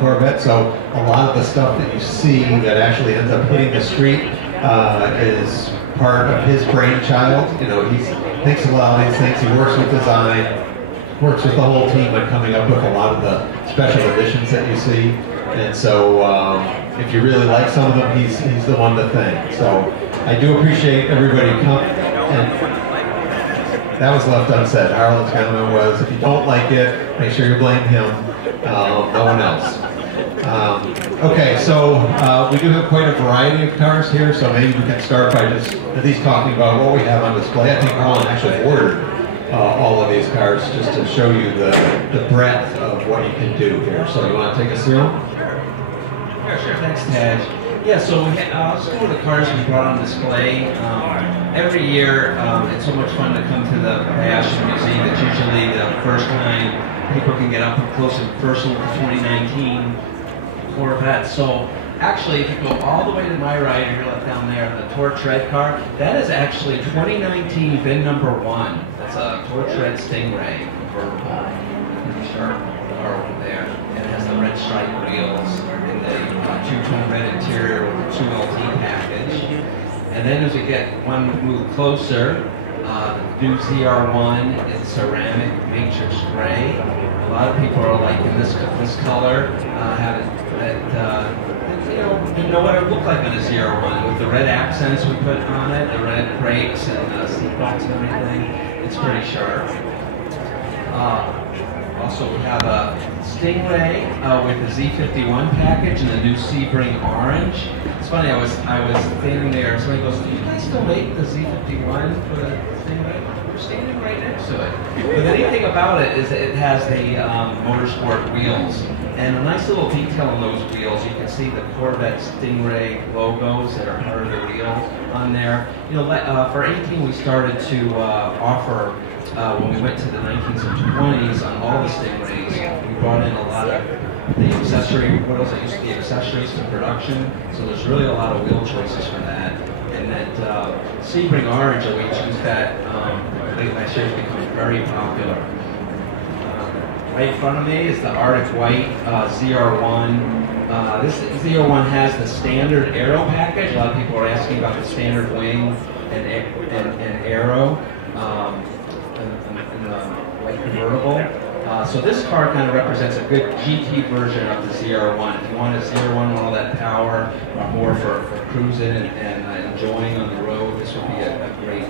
Corvette, so a lot of the stuff that you see that actually ends up hitting the street is part of his brainchild. You know, he thinks of a lot of these things. He works with design, works with the whole team on coming up with a lot of the special editions that you see. And so if you really like some of them, he's the one to thank. So I do appreciate everybody coming. And that was left unsaid. Harlan's comment was, if you don't like it, make sure you blame him, no one else. Okay, so we do have quite a variety of cars here, so maybe we can start by just at least talking about what we have on display. I think Harlan actually ordered all of these cars just to show you the breadth of what you can do here. So you want to take us through them? Sure, thanks, Tadge. Yeah, so some of the cars we brought on display. Every year, it's so much fun to come to the Bash Museum. It's usually the first time people can get up close and personal to 2019 Corvette. So actually, if you go all the way to my right, you're left down there, the Torch Red car, that is actually 2019 VIN number 1. That's a Torch Red Stingray convertible. Pretty sharp car over there. And it has the red stripe wheels and the two-tone red interior with the 2LT package. And then as we get one move closer, the new ZR1 is ceramic matrix gray. A lot of people are liking this color. Didn't know what it would look like on a ZR1 with the red accents we put on it, the red brakes and seat belts and everything. It's pretty sharp. Also, we have a Stingray with the Z51 package and the new Sebring orange. It's funny, I was standing there, and somebody goes, "Do you guys still make the Z51 for the Stingray?" We're standing right next to it. But the neat thing about it is that it has the motorsport wheels. And a nice little detail on those wheels, you can see the Corvette Stingray logos that are part of the wheel on there. You know, for 18 we started to offer, when we went to the 19s and 20s on all the Stingrays, we brought in a lot of the accessory wheels that used to be accessories to production. So there's really a lot of wheel choices for that. And that Sebring orange, we choose that late last year, has become very popular. Right in front of me is the Arctic White ZR1. This ZR1 has the standard aero package. A lot of people are asking about the standard wing and aero and the white convertible. So this car kind of represents a good GT version of the ZR1. If you want a ZR1 with all that power, more for cruising and enjoying on the road, this would be a great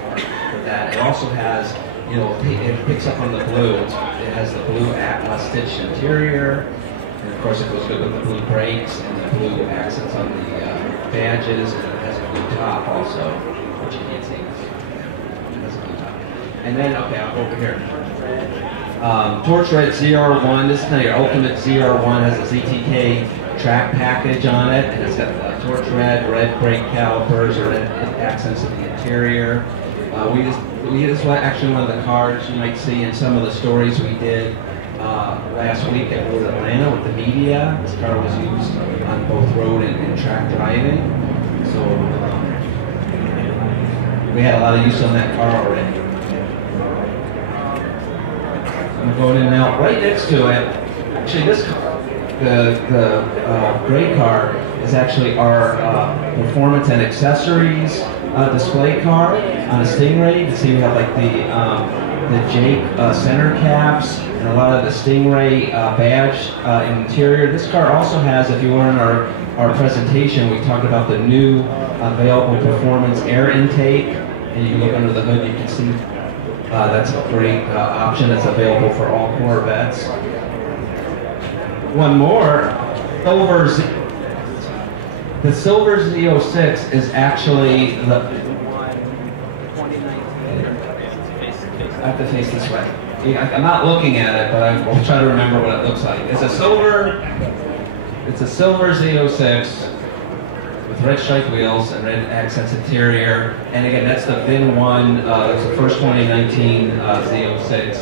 car for that. It also has, you know, it picks up on the blue. It has the blue stitched interior, and of course it goes good with the blue brakes and the blue accents on the badges, and it has a blue top also, which you can't see. It has a blue top. And then, okay, I'll go over here. Torch Red ZR1, this is kind of your ultimate ZR1, has a ZTK track package on it, and it's got Torch Red brake calipers, red accents in the interior. This is actually one of the cars you might see in some of the stories we did last week at Road Atlanta with the media. This car was used on both road and track driving. So we had a lot of use on that car already. I'm going in now. Right next to it, actually this car, the gray car, is actually our performance and accessories display car on a Stingray. You can see we have like the Jake center caps and a lot of the Stingray badge interior. This car also has, if you were in our presentation, we talked about the new available performance air intake, and you can look under the hood, you can see that's a great option that's available for all Corvettes. One more, the Silver Z06 is actually the... I have to face this way. I'm not looking at it, but I will try to remember what it looks like. It's a silver Z06 with red striped wheels and red accents interior. And again, that's the VIN 1, that's the first 2019 Z06.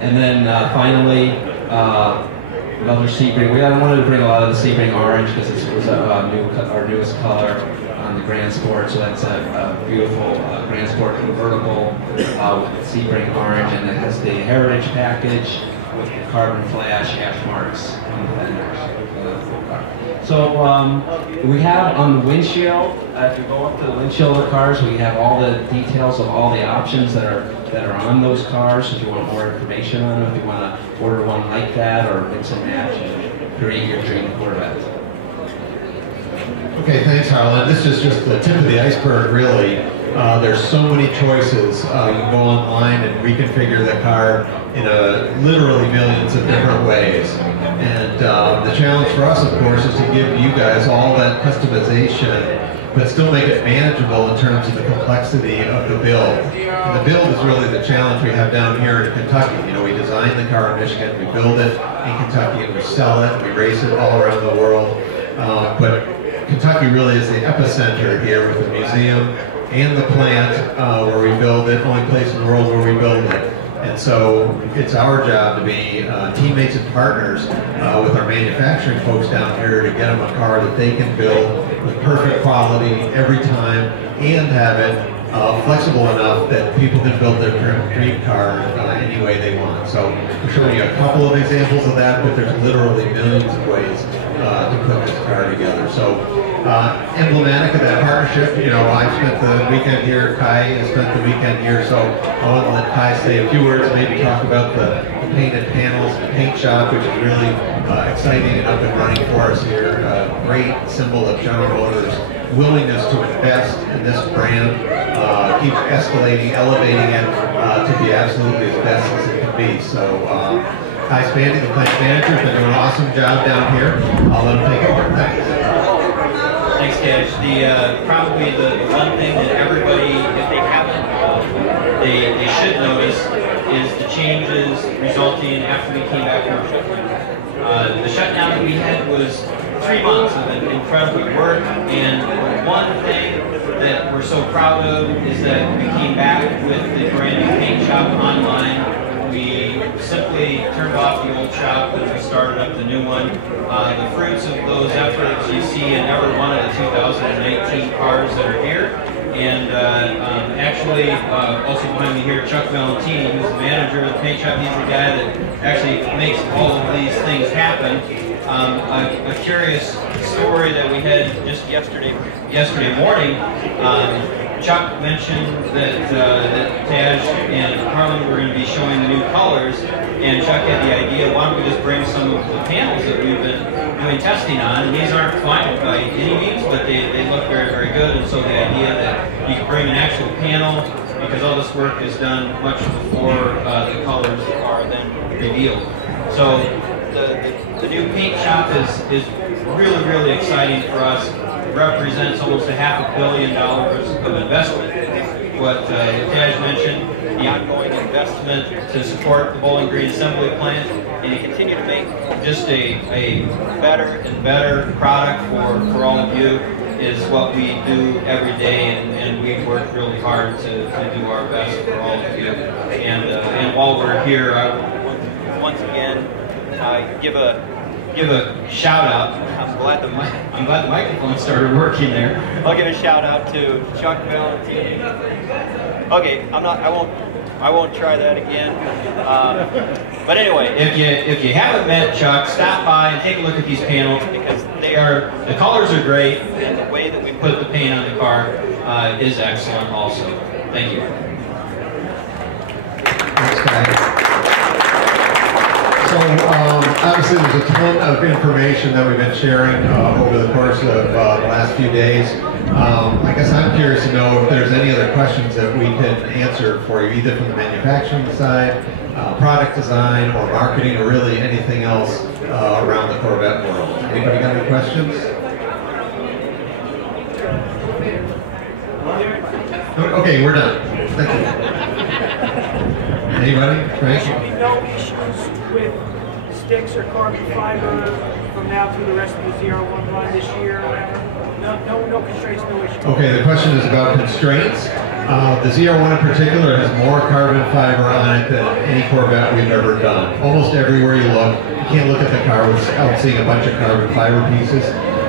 And then finally, another Sebring. We wanted to bring a lot of the Sebring orange because this was our newest color on the Grand Sport. So that's a beautiful Grand Sport convertible with Sebring orange, and it has the heritage package with the carbon flash hash marks on the fenders of the car. So we have on the windshield, if you go up to the windshield of the cars, we have all the details of all the options that are on those cars. If you want more information on them, if you want to order one like that or mix and match and create your dream Corvette. Okay, thanks, Harlan. This is just the tip of the iceberg, really. There's so many choices. You can go online and reconfigure the car in literally millions of different ways. And the challenge for us, of course, is to give you guys all that customization, but still make it manageable in terms of the complexity of the build. And the build is really the challenge we have down here in Kentucky. You know, we design the car in Michigan, we build it in Kentucky, and we sell it, and we race it all around the world. But Kentucky really is the epicenter here with the museum and the plant where we build it, only place in the world where we build it. And so it's our job to be teammates and partners with our manufacturing folks down here to get them a car that they can build with perfect quality every time and have it flexible enough that people can build their dream car any way they want. So I'm showing you a couple of examples of that, but there's literally millions of ways to put this car together. So emblematic of that partnership, you know, I spent the weekend here, Kai has spent the weekend here, so I want to let Kai say a few words, maybe talk about the painted panels, the paint shop, which is really exciting and up and running for us here. Great symbol of General Motors' willingness to invest in this brand, keep escalating, elevating it to be absolutely as best as it can be. So Kai Spande, the plant manager, has been doing an awesome job down here. I'll let him take over. Thanks, Tadge. Probably the one thing that everybody, if they haven't, they should notice is the changes resulting after we came back from the shutdown. The shutdown that we had was 3 months of incredible work, and one thing that we're so proud of is that we came back with the brand new paint shop online. We simply turned off the old shop and we started up the new one. The fruits of those efforts you see in every one of the 2019 cars that are here. And actually, also behind me here, Chuck Valentini, who's the manager of the paint shop. He's the guy that actually makes all of these things happen. A curious story that we had just yesterday morning. Chuck mentioned that Tadge and Harlan were going to be showing the new colors, and Chuck had the idea, why don't we just bring some of the panels that we've been doing testing on, and these aren't final by any means, but they look very, very good, and so the idea that you could bring an actual panel, because all this work is done much before the colors are then revealed. So the new paint shop is really, really exciting for us. Represents almost $500 million of investment. What Tadge mentioned, the ongoing investment to support the Bowling Green Assembly Plant, and to continue to make just a better and better product for all of you is what we do every day, and we work really hard to do our best for all of you. And while we're here, I once again give a shout out. I'm glad the microphone started working there. I'll give a shout out to Chuck Valentini. Okay, I won't try that again. But anyway, if you haven't met Chuck, stop by and take a look at these panels, because the colors are great, and the way that we put the paint on the car is excellent also. Thank you. Thanks, guys. So obviously there's a ton of information that we've been sharing over the course of the last few days. I guess I'm curious to know if there's any other questions that we can answer for you, either from the manufacturing side, product design, or marketing, or really anything else around the Corvette world. Anybody got any questions? Okay, we're done. Thank you. Anybody? Frank? There should be no issues with sticks or carbon fiber from now through the rest of the ZR1 line this year or whatever? No constraints, no issues. Okay, the question is about constraints. The ZR1 in particular has more carbon fiber on it than any Corvette we've ever done. Almost everywhere you look, you can't look at the car without seeing a bunch of carbon fiber pieces.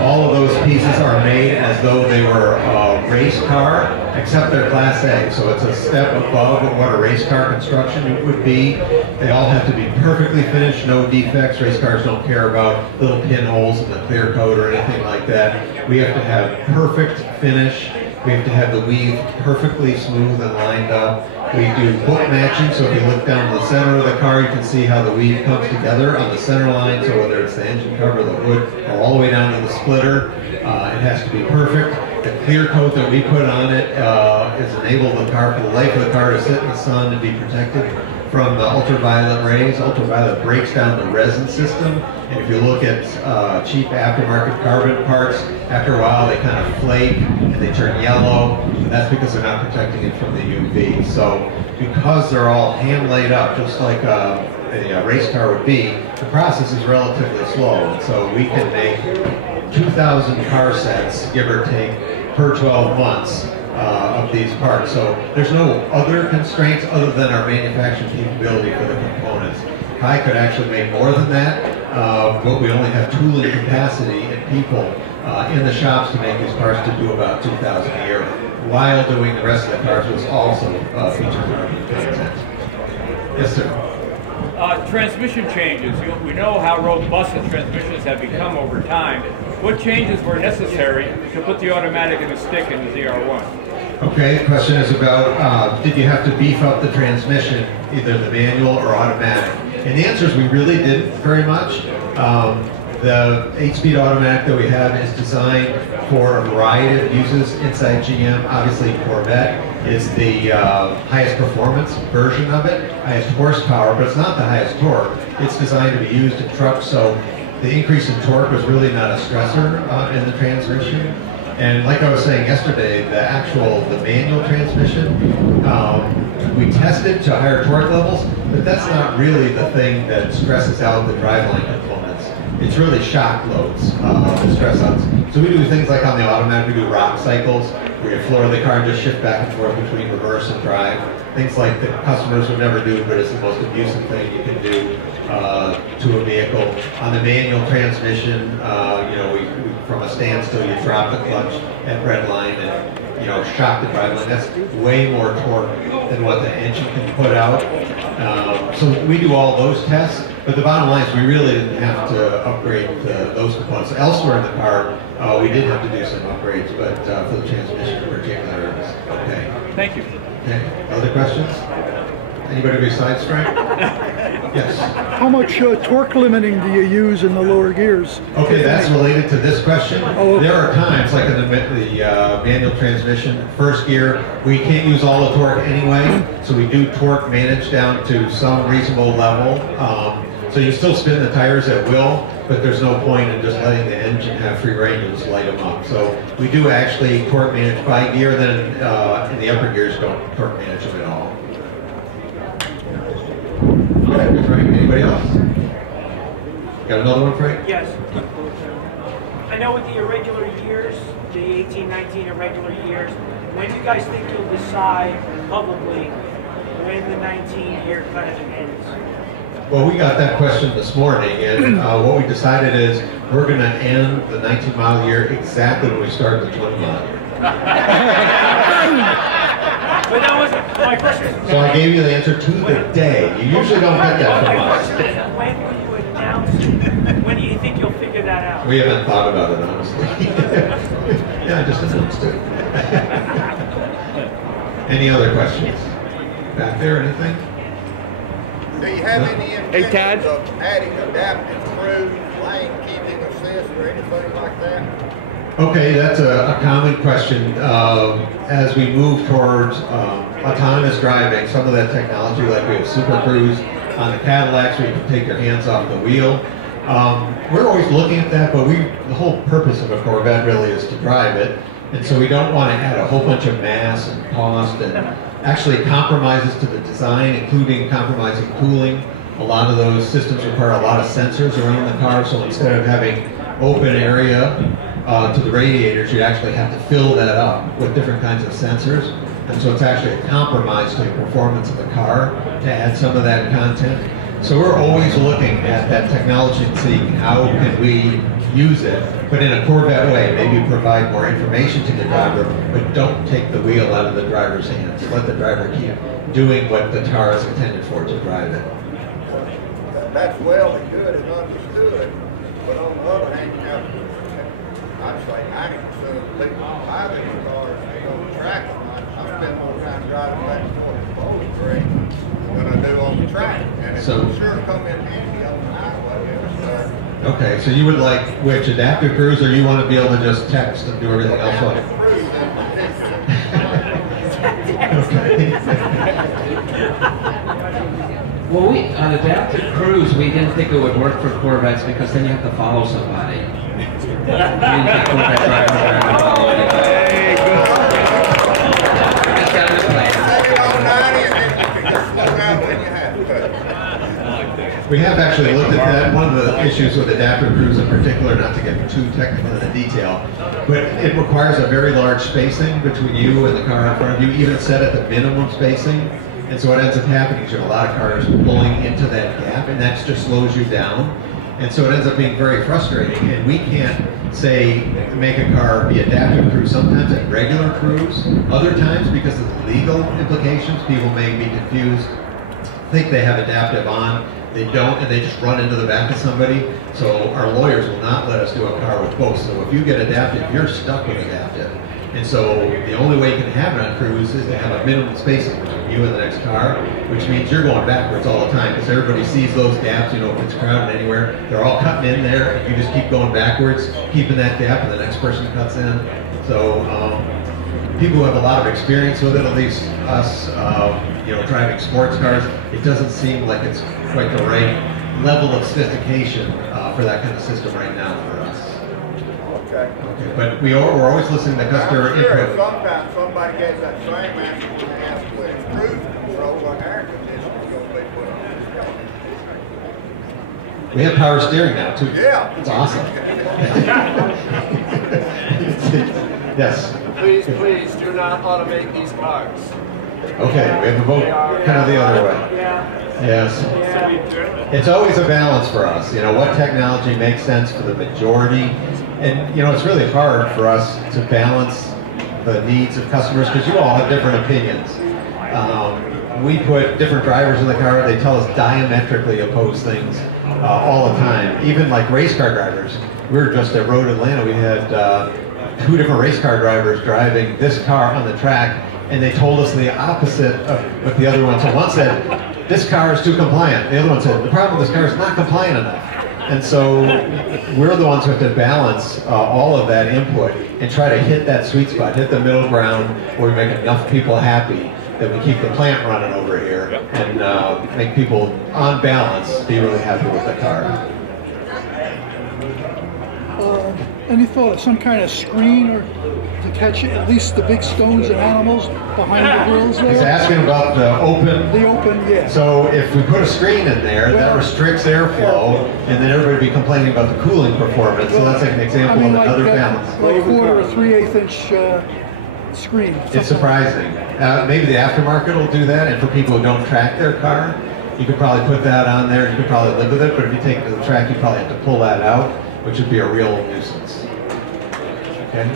All of those pieces are made as though they were a race car, except they're Class A. So it's a step above what a race car construction would be. They all have to be perfectly finished, no defects. Race cars don't care about little pinholes in the clear coat or anything like that. We have to have perfect finish. We have to have the weave perfectly smooth and lined up. We do book matching, so if you look down the center of the car, you can see how the weave comes together on the center line, so whether it's the engine cover, the hood, or all the way down to the splitter, it has to be perfect. The clear coat that we put on it is enable the car, for the life of the car, to sit in the sun and be protected from the ultraviolet rays. Ultraviolet breaks down the resin system, and if you look at cheap aftermarket carbon parts, after a while they kind of flake and they turn yellow, and that's because they're not protecting it from the UV. So because they're all hand laid up, just like a race car would be, the process is relatively slow. And so we can make 2,000 car sets, give or take, per 12 months of these parts. So there's no other constraints other than our manufacturing capability for the components. Kai could actually make more than that, but we only have tooling capacity and people in the shops to make these cars to do about 2,000 a year, while doing the rest of the cars, was also feature content. Yes, sir. Transmission changes. We know how robust the transmissions have become over time. What changes were necessary to put the automatic and the stick in the ZR1? Okay, the question is about did you have to beef up the transmission, either the manual or automatic? And the answer is we really didn't very much. The 8-speed automatic that we have is designed for a variety of uses inside GM. Obviously, Corvette is the highest performance version of it, highest horsepower, but it's not the highest torque. It's designed to be used in trucks, so the increase in torque was really not a stressor in the transmission. And like I was saying yesterday, the manual transmission, we tested to higher torque levels, but that's not really the thing that stresses out the driveline components. It's really shock loads that stress out. So we do things like on the automatic, we do rock cycles, where you floor the car and just shift back and forth between reverse and drive. Things like that customers would never do, but it's the most abusive thing you can do to a vehicle. On the manual transmission, we from a standstill, you drop the clutch at red line and shock the driveline. That's way more torque than what the engine can put out. So we do all those tests, but the bottom line is we really didn't have to upgrade those components. Elsewhere in the car, we did have to do some upgrades, but for the transmission in particular, it was okay. Thank you. Okay. Other questions? Anybody besides Frank? Yes. How much torque limiting do you use in the lower gears? Okay, that's related to this question. Oh, okay. There are times, like in the manual transmission, first gear, we can't use all the torque anyway, so we do torque manage down to some reasonable level. So you still spin the tires at will, but there's no point in just letting the engine have free rein and just light them up. So we do actually torque manage by gear, then in the upper gears don't torque manage them at all. Okay, Frank, anybody else? Got another one, Frank? Yes. I know with the irregular years, the 18, 19 irregular years, when do you guys think you'll decide publicly when the 19-year kind of ends? Well, we got that question this morning, and what we decided is we're going to end the 19 mile year exactly when we started the 20 mile year. But that wasn't my question. So I gave you the answer to the day. You usually don't get that from us. When will you announce it? When do you think you'll figure that out? We haven't thought about it, honestly. Yeah, I just announced it. Any other questions? Back there, anything? Do you have any Tadge? intentions of adding adaptive cruise, lane keeping assist, or anything like that? Okay, that's a common question. As we move towards autonomous driving, some of that technology, like we have Super Cruise on the Cadillacs, where you can take your hands off the wheel. We're always looking at that, but the whole purpose of a Corvette really is to drive it, and so we don't want to add a whole bunch of mass and cost and actually compromises to the design, including compromising cooling. A lot of those systems require a lot of sensors around the car, so instead of having open area to the radiators, you actually have to fill that up with different kinds of sensors. And so it's actually a compromise to the performance of the car to add some of that content. So we're always looking at that technology and seeing how can we use it, but in a Corvette way. Maybe provide more information to the driver, but don't take the wheel out of the driver's hands. Let the driver keep doing what the car is intended for, to drive it. That's well and good and understood, but on the other hand, you have, I'd say 90% of the people buy these cars, they go to track them. I spend more time driving back and forth to Bowling Green than I do on the track, and it will sure come in handy on the highway. Okay, so you would like which, adaptive cruise, or you want to be able to just text and do everything else on it? Well, on adaptive cruise, we didn't think it would work for Corvettes because then you have to follow somebody. You didn't think Corvette drivers are going to follow anybody. Hey, good. That's got his plan. We have actually looked at that. One of the issues with adaptive cruise in particular, not to get too technical in the detail, but it requires a very large spacing between you and the car in front of you, even set at the minimum spacing. And so what ends up happening is you have a lot of cars pulling into that gap, and that just slows you down. And so it ends up being very frustrating. And we can't say, make a car be adaptive cruise sometimes at regular cruise. Other times, because of the legal implications, people may be confused, think they have adaptive on, they don't, and they just run into the back of somebody. So our lawyers will not let us do a car with both. So if you get adaptive, you're stuck with adaptive. And so the only way you can have it on cruise is to have a minimum spacing between you and the next car, which means you're going backwards all the time because everybody sees those gaps. You know, if it's crowded anywhere, they're all cutting in there, and you just keep going backwards, keeping that gap, and the next person cuts in. So people who have a lot of experience with it, at least us, you know, driving sports cars, it doesn't seem like it's quite the right level of sophistication for that kind of system right now for us. Okay. But we're always listening to customer input. Sometimes somebody gets that same answer when they ask when it's cruise control, what air conditioning is going to be put on. We have power steering now too. Yeah. It's awesome. Yes. Please do not automate these cars. Okay, we have to vote kind of the other way. Yes. It's always a balance for us. You know, what technology makes sense for the majority. And, you know, it's really hard for us to balance the needs of customers because you all have different opinions. We put different drivers in the car. They tell us diametrically opposed things all the time. Even like race car drivers. We were just at Road Atlanta. We had 2 different race car drivers driving this car on the track, and they told us the opposite of what the other one said. One said, this car is too compliant. The other one said, the problem with this car is not compliant enough. And so we're the ones who have to balance all of that input and try to hit that sweet spot, hit the middle ground where we make enough people happy that we keep the plant running over here and make people, on balance, be really happy with the car. Any thought of some kind of screen or to catch at least the big stones and animals behind the grills there? He's asking about the open. The open, yeah. So if we put a screen in there, that restricts airflow, and then everybody would be complaining about the cooling performance. So that's like an example of another balance. Like 1/4 or 3/8 inch screen. It's surprising. Maybe the aftermarket will do that, and for people who don't track their car, you could probably put that on there. You could probably live with it, but if you take it to the track, you probably have to pull that out, which would be a real nuisance. Okay.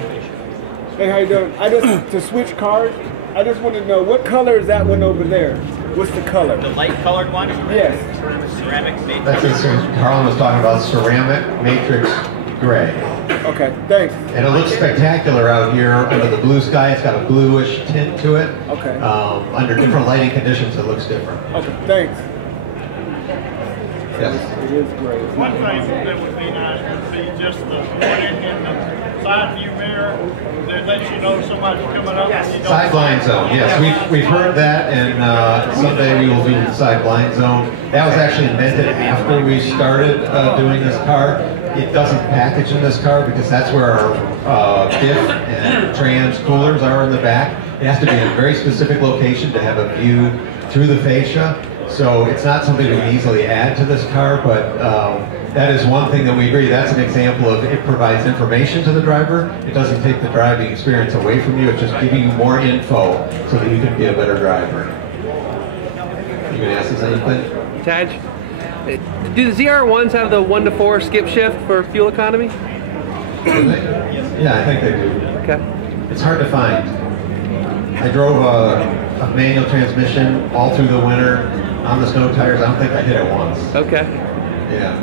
Hey, how you doing? I just, to switch cars, I just want to know, what color is that one over there? What's the color? The light colored one? Yes. Ceramic matrix. That's what Harlan was talking about, ceramic matrix gray. Okay, thanks. And it looks spectacular out here under the blue sky. It's got a bluish tint to it. Okay. Under different lighting conditions, it looks different. Okay, thanks. Yes. It is great. One thing that would be nice would be just the warning in the side view mirror that lets you know somebody's coming up. And you don't Side blind zone, yes. We've heard that, and someday we will do the side blind zone. That was actually invented after we started doing this car. It doesn't package in this car because that's where our diff and trans coolers are in the back. It has to be in a very specific location to have a view through the fascia. So it's not something we can easily add to this car, but that is one thing that we agree. That's an example of it provides information to the driver. It doesn't take the driving experience away from you. It's just giving you more info so that you can be a better driver. You can ask us anything? Tadge, Do the ZR1s have the 1 to 4 skip shift for fuel economy? Yeah, I think they do. Okay. It's hard to find. I drove a manual transmission all through the winter on the snow tires. I don't think I hit it once. Okay. Yeah.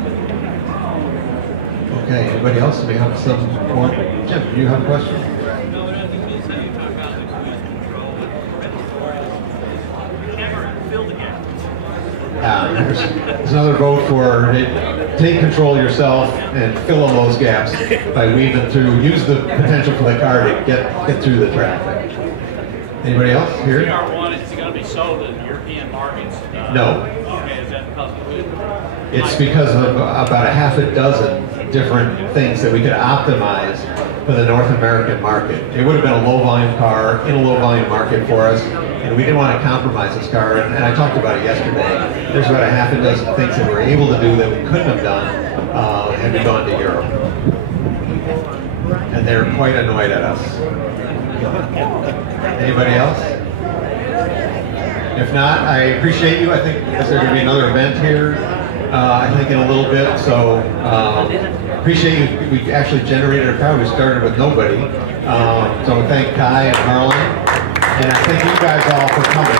Okay, anybody else? Do we have some more? Jim, do you have a question? There's another vote for take control yourself and fill in those gaps by weaving through. Use the potential for the car to get through the traffic. Anybody else here? ZR1 is going to be sold in European markets. No. Okay, is that because of food? It's because of about a half a dozen different things that we could optimize for the North American market. It would have been a low volume car in a low volume market for us, and we didn't want to compromise this car. And I talked about it yesterday. There's about a half a dozen things that we're able to do that we couldn't have done had we gone to Europe. And they're quite annoyed at us. Anybody else? If not, I appreciate you. I think there's going to be another event here, I think in a little bit. So appreciate you. We actually generated a car. We started with nobody. So thank Kai and Harlan. And I thank you guys all for coming.